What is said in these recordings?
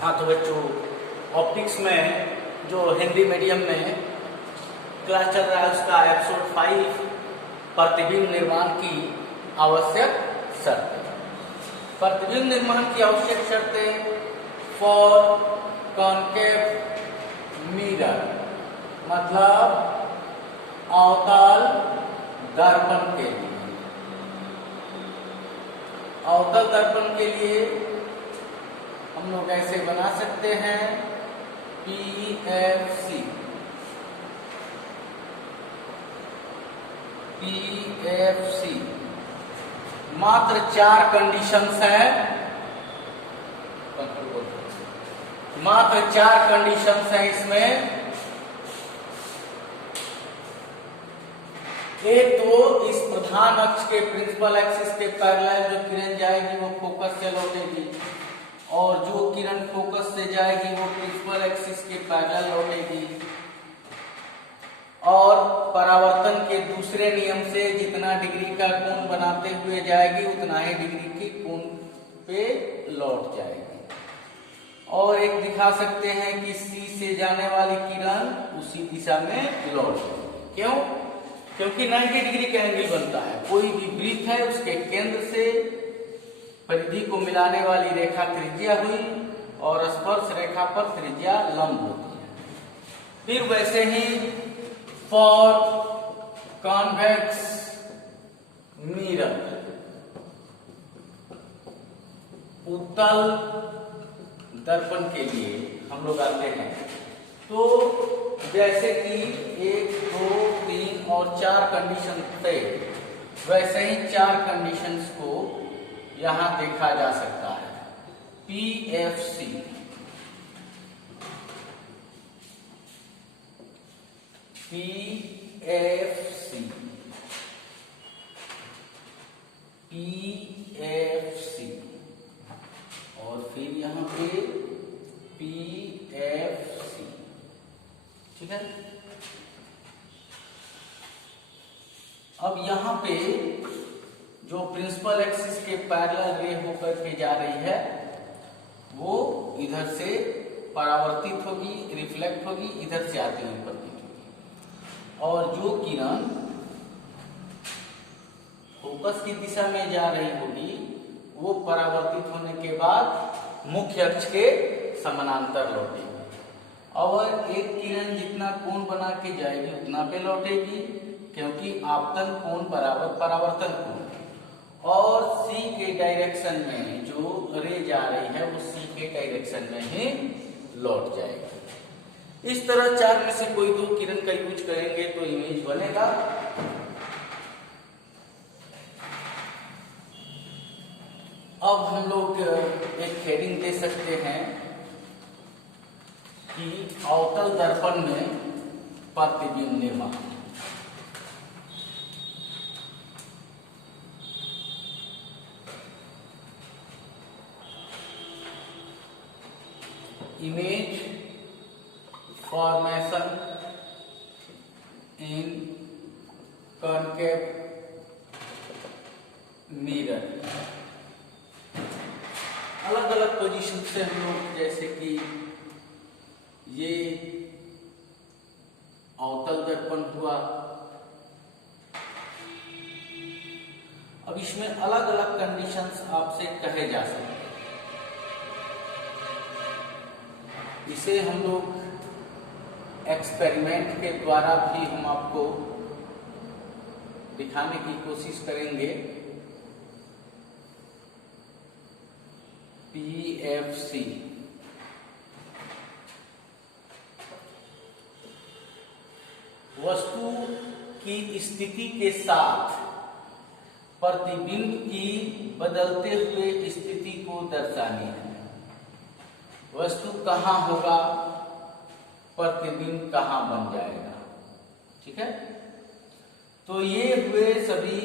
हाँ तो बच्चों, ऑप्टिक्स में जो हिंदी मीडियम में क्लास चल रहा है उसका एपिसोड 5 प्रतिबिंब निर्माण की आवश्यक शर्तें। प्रतिबिंब निर्माण की आवश्यक शर्तें फॉर कॉन्केव मिरर, मतलब अवतल दर्पण के लिए। अवतल दर्पण के लिए हम लोग ऐसे बना सकते हैं PFC। मात्र 4 कंडीशंस हैं, मात्र 4 कंडीशंस हैं इसमें। एक तो इस प्रधान अक्ष के प्रिंसिपल एक्सिस के पैरेलल जो किरण जाएगी वो फोकस से लौटेगी, और जो किरण फोकस से जाएगी वो प्रिंसिपल एक्सिस के पैरेलल लौटेगी। और परावर्तन के दूसरे नियम से जितना डिग्री का कोण बनाते हुए जाएगी उतना ही डिग्री के कोण पे लौट जाएगी। और एक दिखा सकते हैं कि C से जाने वाली किरण उसी दिशा में लौट जाएगी। क्यों? क्योंकि 90 डिग्री का एंगल बनता है। कोई भी वृत्त है उसके केंद्र से परिधि को मिलाने वाली रेखा त्रिज्या हुई और स्पर्श रेखा पर त्रिज्या लंब होती है। फिर वैसे ही फॉर कॉन्वेक्स मिरर, उत्तल दर्पण के लिए हम लोग आते हैं। तो जैसे कि 1, 2, 3 और 4 कंडीशन थे, वैसे ही 4 कंडीशंस को यहां देखा जा सकता है। PFC और फिर यहां पे PFC। ठीक है। अब यहां पे जो प्रिंसिपल एक्सिस के पैरेलल रे होकर के जा रही है वो इधर से परावर्तित होगी, रिफ्लेक्ट होगी, इधर से आती हुई प्रतीत होगी। और जो किरण फोकस की दिशा में जा रही होगी वो परावर्तित होने के बाद मुख्य अक्ष के समानांतर लौटेगी। और एक किरण जितना कोण बना के जाएगी उतना पे लौटेगी, क्योंकि आपतन कोण बराबर परावर्तन कोण। और C के डायरेक्शन में जो रे जा रही है वो C के डायरेक्शन में ही लौट जाएगी। इस तरह 4 में से कोई 2 किरण का यूज करेंगे तो इमेज बनेगा। अब हम लोग एक हेडिंग दे सकते हैं कि अवतल दर्पण में प्रतिबिंब निर्माण। Image formation in concave mirror। अलग अलग पोजीशन से हम लोग, जैसे कि ये अवतल दर्पण हुआ। अब इसमें अलग अलग कंडीशंस आपसे कहे जा सकते हैं। इसे हम लोग एक्सपेरिमेंट के द्वारा भी हम आपको दिखाने की कोशिश करेंगे। PFC वस्तु की स्थिति के साथ प्रतिबिंब की बदलते हुए स्थिति को दर्शानी है। वस्तु कहाँ होगा, प्रतिबिंब कहाँ बन जाएगा। ठीक है। तो ये हुए सभी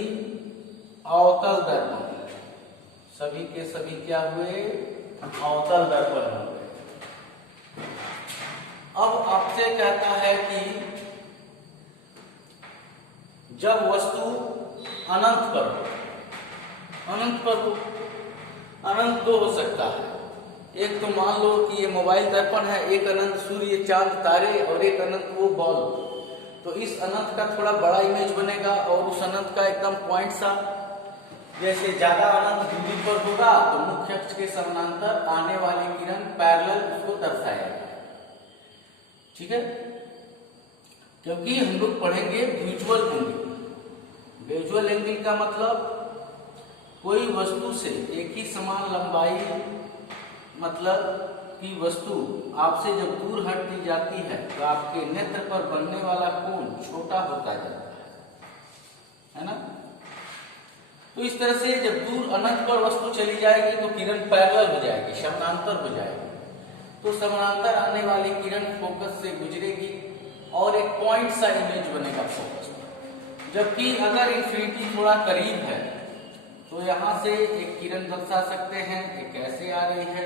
अवतल दर्पण, सभी के सभी क्या हुए, अवतल दर्पण हो गए। अब आपसे कहता है कि जब वस्तु अनंत पर हो, अनंत पर हो, अनंत 2 हो सकता है, एक तो मान लो कि ये मोबाइल दर्पण है, एक अनंत सूर्य चांद तारे और एक अनंत वो बॉल। तो इस अनंत का थोड़ा बड़ा इमेज बनेगा और उस अनंत का एकदम पॉइंट सा, जैसे ज्यादा अनंत दूरी पर होगा तो मुख्य अक्ष के समानांतर आने वाली किरण पैरेलल उसको दर्शाएगा। ठीक है, क्योंकि हम लोग पढ़ेंगे विजुअल एंगल। विजुअल एंगल का मतलब कोई वस्तु से एक ही समान लंबाई, मतलब कि वस्तु आपसे जब दूर हटती जाती है तो आपके नेत्र पर बनने वाला कोण छोटा होता जाता है ना। तो इस तरह से जब दूर अनंत पर वस्तु चली जाएगी तो किरण पैरेलल हो जाएगी, समानांतर हो जाएगी। तो समानांतर आने वाली किरण फोकस से गुजरेगी और एक पॉइंट सा इमेज बनेगा फोकस पर। जबकि अगर इंफिनिटी थोड़ा करीब है तो यहाँ से एक किरण दर्शा सकते हैं, एक ऐसे आ रही है,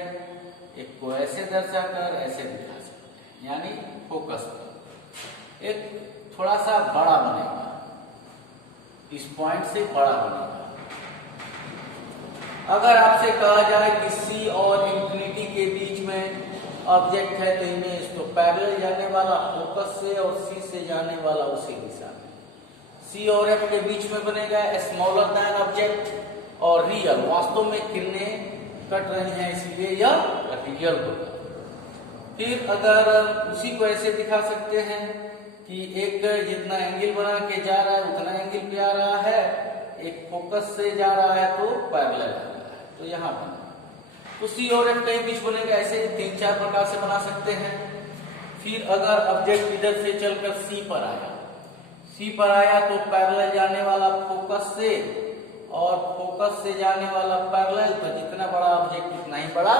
एक को ऐसे दर्शाकर ऐसे दिखा सकते हैं, यानी फोकस पर एक थोड़ा सा बड़ा बनेगा, इस पॉइंट से बड़ा बनेगा। अगर आपसे कहा जाए कि सी और इंफिनिटी के बीच में ऑब्जेक्ट है तो इमेज तो पैरेलल जाने वाला फोकस से और सी से जाने वाला उसी दिशा में, सी और एफ के बीच में बनेगा स्मॉलर दैन ऑब्जेक्ट और रियल, वास्तव में किरणें कट रही हैं इसलिए यह रियल होगा। फिर अगर उसी को ऐसे दिखा सकते हैं कि एक जितना एंगल बना के जा रहा है उतना एंगल पे आ रहा है, एक फोकस से जा रहा है तो पैरेलल आ रहा है, तो यहाँ बना। तो सी और एफ के बीच बनेगा, ऐसे 3-4 प्रकार से बना सकते हैं। फिर अगर ऑब्जेक्ट इधर से चलकर सी पर आया, सी पर आया तो पैरेलल जाने वाला फोकस से और फोकस से जाने वाला पैरेलल, तो जितना बड़ा ऑब्जेक्ट उतना ही बड़ा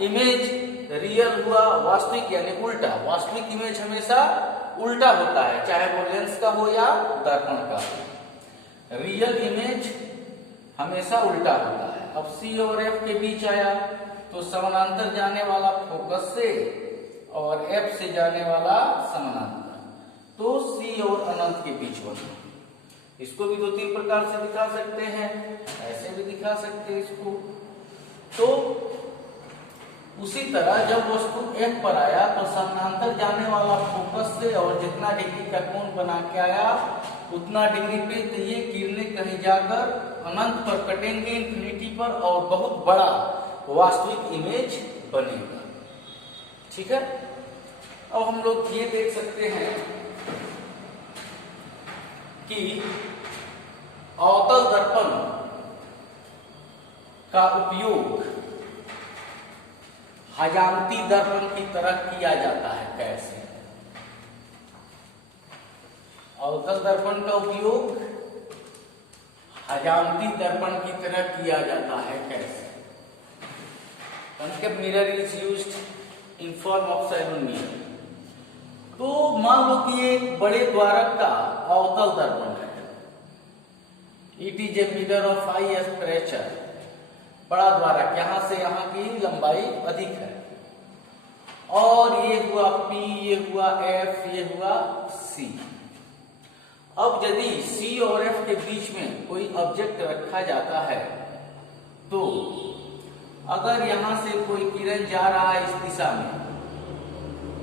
इमेज। रियल हुआ वास्तविक यानी उल्टा, वास्तविक इमेज हमेशा उल्टा होता है, चाहे वो लेंस का हो या दर्पण का हो। रियल इमेज हमेशा उल्टा होता है। अब सी और एफ के बीच आया तो समानांतर जाने वाला फोकस से और एफ से जाने वाला समानांतर, तो सी और अनंत के बीच बना। इसको भी 2-3 प्रकार से दिखा सकते हैं, ऐसे भी दिखा सकते हैं इसको। तो उसी तरह जब वस्तु एफ पर आया तो समानांतर जाने वाला फोकस से और जितना डिग्री का कोण बना के आया उतना डिग्री पे तो ये किरणें कहीं जाकर अनंत पर कटेंगे, इंफिनिटी पर, और बहुत बड़ा वास्तविक इमेज बनेगा। ठीक है, अब हम लोग ये देख सकते हैं कि अवतल दर्पण का उपयोग हजामती दर्पण की तरह किया जाता है। कैसे? अवतल दर्पण का उपयोग हजामती दर्पण की तरह किया जाता है। कैसे? Concave mirror is used in form of salon mirror. तो मान लो कि एक बड़े द्वारक का अवतल दर्पण है, it is a mirror of high aperture. बड़ा द्वारक, यहां से यहां की लंबाई अधिक है, और ये हुआ P, ये हुआ F, ये हुआ C। अब यदि C और F के बीच में कोई ऑब्जेक्ट रखा जाता है तो अगर यहां से कोई किरण जा रहा है इस दिशा में,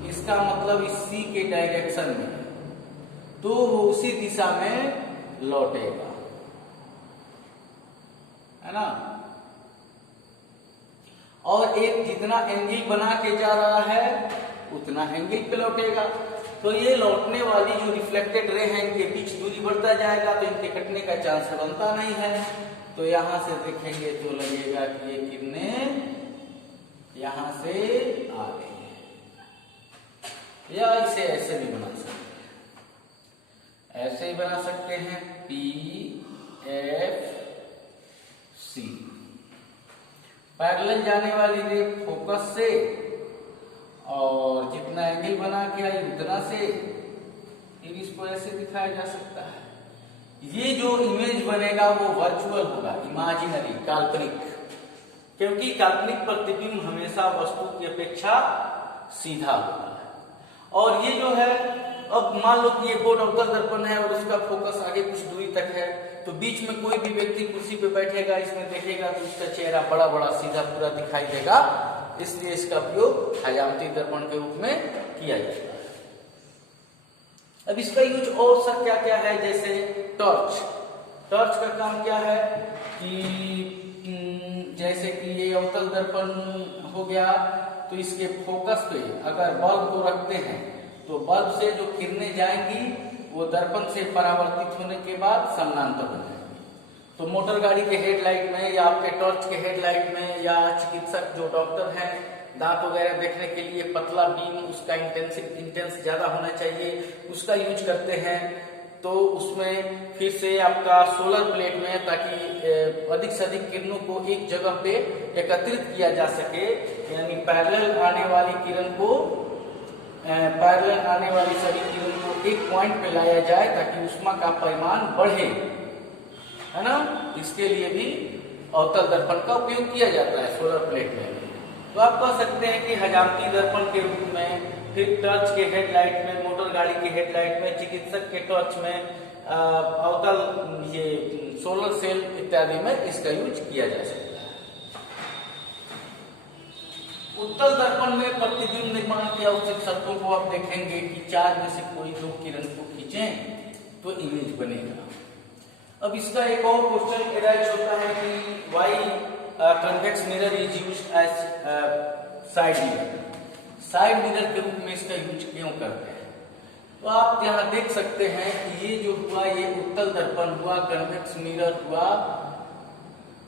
इसका मतलब इस C के डायरेक्शन में, तो वो उसी दिशा में लौटेगा, है ना। और एक जितना एंगल बना के जा रहा है उतना एंगल पे लौटेगा। तो ये लौटने वाली जो रिफ्लेक्टेड रे है इनके बीच दूरी बढ़ता जाएगा तो इनके कटने का चांस बनता नहीं है। तो यहां से देखेंगे तो लगेगा कि ये किरणें यहां से आ रही है, या इसे ऐसे भी बना सकते हैं, ऐसे ही बना सकते हैं P, F, C। पैरेलल जाने वाली रे फोकस से और जितना एंगल बना के आई उतना से, फिर इसको ऐसे दिखाया जा सकता है। ये जो इमेज बनेगा वो वर्चुअल होगा, इमेजिनरी, काल्पनिक, क्योंकि काल्पनिक प्रतिबिंब हमेशा वस्तु की अपेक्षा सीधा होता है। और ये जो है, अब मान लो कि ये कोण अवतल दर्पण है और उसका फोकस आगे कुछ दूरी तक है, तो बीच में कोई भी व्यक्ति कुर्सी पे बैठेगा, इसमें देखेगा तो उसका चेहरा बड़ा बड़ा सीधा पूरा दिखाई देगा, इसलिए इसका उपयोग हजामती दर्पण के रूप में किया जाता है। अब इसका यूज और सब क्या क्या है, जैसे टॉर्च। टॉर्च का काम क्या है कि जैसे कि ये अवतल दर्पण हो गया, तो इसके फोकस पे अगर बल्ब को रखते हैं तो बल्ब से जो किरणें जाएंगी वो दर्पण से परावर्तित होने के बाद समानांतर हो जाएंगी। तो मोटर गाड़ी के हेडलाइट में या आपके टॉर्च के हेडलाइट में या चिकित्सक जो डॉक्टर हैं दांत वगैरह देखने के लिए पतला बीम, उसका इंटेंस ज्यादा होना चाहिए, उसका यूज करते हैं। तो उसमें फिर से आपका सोलर प्लेट में, ताकि अधिक से अधिक किरणों को एक जगह पे एकत्रित किया जा सके, यानी पैरेलल आने वाली किरण को पैरेलल आने वाली सभी किरण को एक पॉइंट पे लाया जाए ताकि ऊष्मा का परिमाण बढ़े, है ना। इसके लिए भी अवतल दर्पण का उपयोग किया जाता है सोलर प्लेट में। तो आप कह सकते हैं कि हजामती दर्पण के रूप में, फिर टॉर्च के हेडलाइट में, मोटर गाड़ी के हेडलाइट में, चिकित्सक के टॉर्च में, अवतल ये सोलर सेल इत्यादि में इसका यूज किया जा सकता है। उत्तल दर्पण में प्रतिबिंब निर्माण की आवश्यक शर्तों को आप देखेंगे कि चार में से कोई दो किरण को खींचें तो इमेज बनेगा। अब इसका एक और क्वेश्चन अराइज होता है कि why convex mirror is used as side mirror. Side mirror के रूप में इसका यूज क्यों करते हैं? तो आप यहाँ देख सकते हैं कि ये जो हुआ ये उत्तल दर्पण हुआ, कन्वेक्स मिरर हुआ,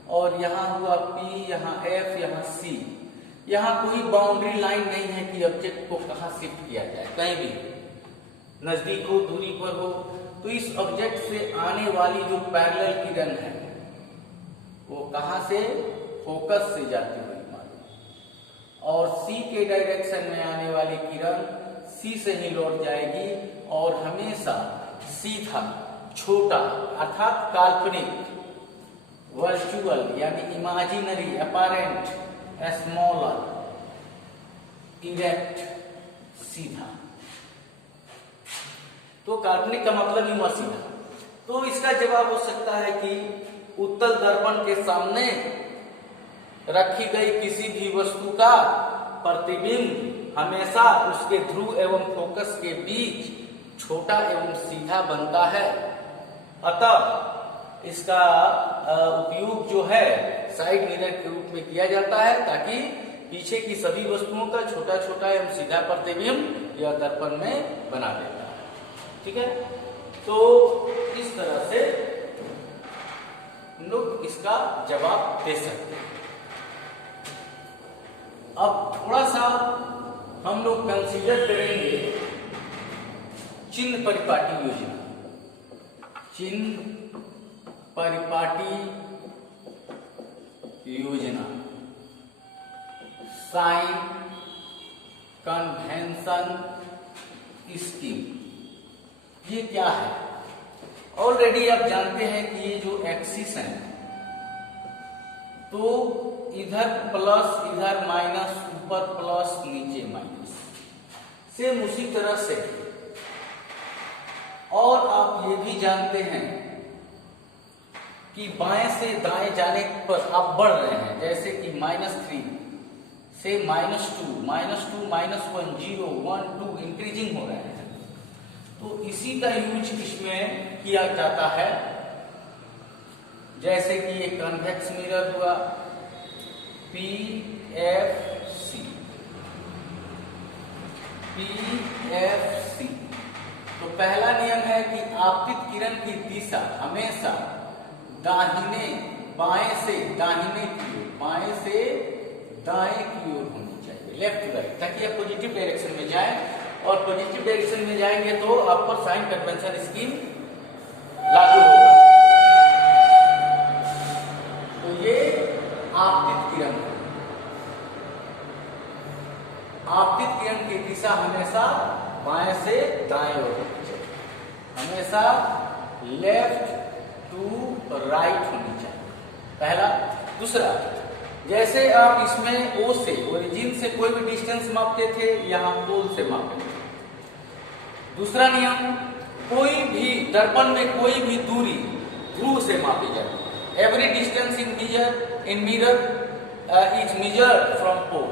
और यहाँ हुआ P, यहाँ F, यहाँ C। यहाँ कोई बाउंड्री लाइन नहीं है कि ऑब्जेक्ट को कहाँ शिफ्ट किया जाए, कहीं भी नजदीक हो, दूरी पर हो। तो इस ऑब्जेक्ट से आने वाली जो पैरेलल किरण है वो कहाँ से, फोकस से जाती हुई मालूम, और C के डायरेक्शन में आने वाली किरण C से ही लौट जाएगी और हमेशा सीधा छोटा अर्थात काल्पनिक, वर्चुअल यानी इमेजिनरी, अपैरेंट, स्मॉलर, इरेक्ट, सीधा। तो काल्पनिक का मतलब ही हुआ सीधा। तो इसका जवाब हो सकता है कि उत्तल दर्पण के सामने रखी गई किसी भी वस्तु का प्रतिबिंब हमेशा उसके ध्रुव एवं फोकस के बीच छोटा एवं सीधा बनता है। अतः इसका उपयोग जो है साइड मिरर के रूप में किया जाता है ताकि पीछे की सभी वस्तुओं का छोटा छोटा एवं सीधा प्रतिबिंब यह दर्पण में बना देता है। ठीक है, तो इस तरह से लोग इसका जवाब दे सकते हैं। अब थोड़ा सा हम लोग कंसीडर करेंगे चिन्ह परिपाटी योजना। चिन्ह परिपाटी योजना, साइन कन्वेंशन स्कीम, ये क्या है? ऑलरेडी आप जानते हैं कि ये जो एक्सिस है तो इधर प्लस इधर माइनस, ऊपर प्लस नीचे माइनस, सेम उसी तरह से। और आप ये भी जानते हैं कि बाएं से दाएं जाने पर आप बढ़ रहे हैं, जैसे कि -3 से -2, -2, -1, 0, 1, 2 इंक्रीजिंग हो रहे हैं। तो इसी का यूज इसमें किया जाता है। जैसे कि ये कन्वेक्स मिरर हुआ PFC, PFC। तो पहला नियम है कि आपतित किरण की दिशा हमेशा दाहिने बाएं से दाहिने की ओर, बाएं से दाएं की ओर होनी चाहिए, लेफ्ट टू राइट, ताकि आप पॉजिटिव डायरेक्शन में जाएं। और पॉजिटिव डायरेक्शन में जाएंगे तो आप पर साइन कन्वेंशन स्कीम लागू होगा। तो ये आपतित किरण है। आपतित किरण की दिशा हमेशा बाएं से दाएं ओर होनी चाहिए, हमेशा लेफ्ट टू राइट होनी चाहिए, पहला। दूसरा, जैसे आप इसमें O से, ओरिजिन से कोई भी डिस्टेंस मापते थे, यहां पोल से मापेंगे। दूसरा नियम, कोई भी दर्पण में कोई भी दूरी ध्रुव से मापी जाती है। Every distance in mirror is measured from pole.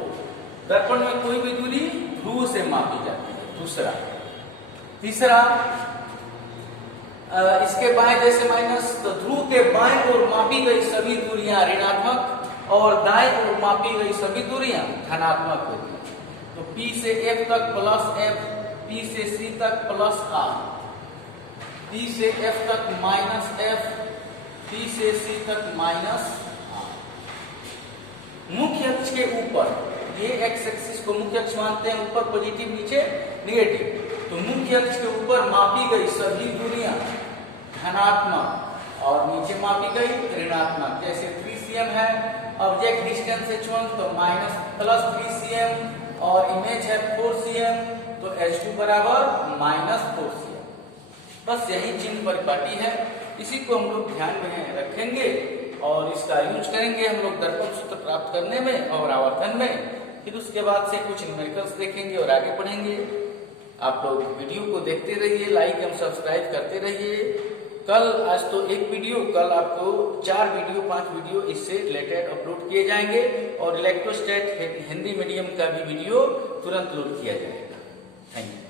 दर्पण में कोई भी दूरी ध्रुव से मापी जाती है। दूसरा, तीसरा, इसके बाएं जैसे माइनस, तो ध्रुव के बाएं ओर मापी गई सभी दूरियां ऋणात्मक और दाएं ओर मापी गई सभी दूरियां धनात्मक होती हैं। तो P से F तक प्लस F, P से C तक प्लस R, P से F तक माइनस F, P से C तक माइनस R। मुख्य अक्ष के ऊपर, ये एक्स एक्सिस को मुख्य अक्ष मानते हैं, ऊपर पॉजिटिव नीचे नेगेटिव, तो मुख्य अक्ष के ऊपर मापी गई सभी दूरियां धनात्मक और नीचे मापी गई ऋणात्मक। जैसे 3 cm है, ऑब्जेक्ट डिस्टेंस H1 तो माइनस प्लस 3 cm और इमेज है 4 cm, तो H2 बराबर माइनस 4 cm। बस यही चिन्ह परिपाटी है, इसी को हम लोग ध्यान में रखेंगे और इसका यूज करेंगे हम लोग दर्पण सूत्र प्राप्त करने में और आवर्धन में। फिर उसके बाद से कुछ न्यूमेरिकल्स देखेंगे और आगे पढ़ेंगे। आप लोग वीडियो को देखते रहिए, लाइक एवं सब्सक्राइब करते रहिए। कल, आज तो एक वीडियो, कल आपको 4 वीडियो 5 वीडियो इससे रिलेटेड अपलोड किए जाएंगे और इलेक्ट्रोस्टैट हिंदी मीडियम का भी वीडियो तुरंत लोड किया जाएगा। Thank you.